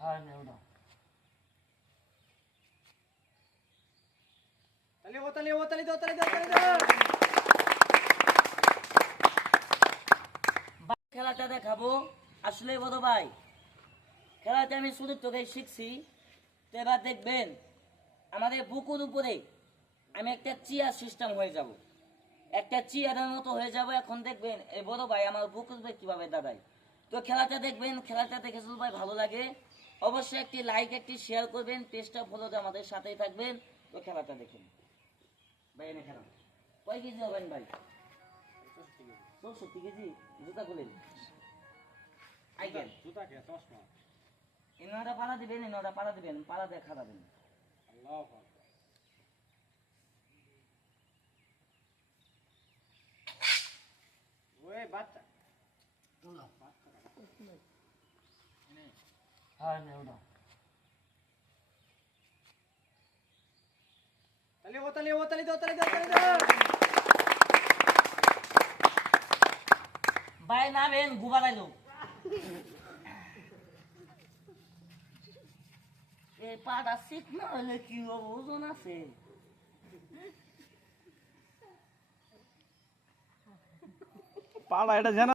হ্যাঁ খেলাটা দেখাবো। আসলে বড় ভাই খেলাটা আমি শুরু থেকে শিখছি, তো এবার দেখবেন, আমাদের বুকুর উপরে আমি একটা চেয়ার সিস্টেম হয়ে যাব। একটা চেয়ারের মতো হয়ে যাব। এখন দেখবেন, এই বড় ভাই আমার বুকুর উপরে কীভাবে দাঁড়ায়। তো খেলাটা দেখবেন, খেলাটা দেখে শুধু ভাই ভালো লাগে। অবশ্যই একটি লাইক একটি শেয়ার করবেন পেজটা ফলো আমাদের সাথেই থাকবেন। তো খেলাটা দেখুন। ভাই এনে খেলা কয় কেজি হবেন ভাই? চৌষট্টি কেজি। জুতা খুলেন। আইকেন জুতা কে চশমা এনারা পাড়া দিবেন এনারা পাড়া দিবেন পাড়া দিয়ে আল্লাহ ওই বাচ্চা। হ্যাঁ নে। ওটা তালি ও দাও ভাই নামেন গুবারাইলো এ পাড়া শিখ না হলে কি হবে, ওজন আছে। পালা এটা জানা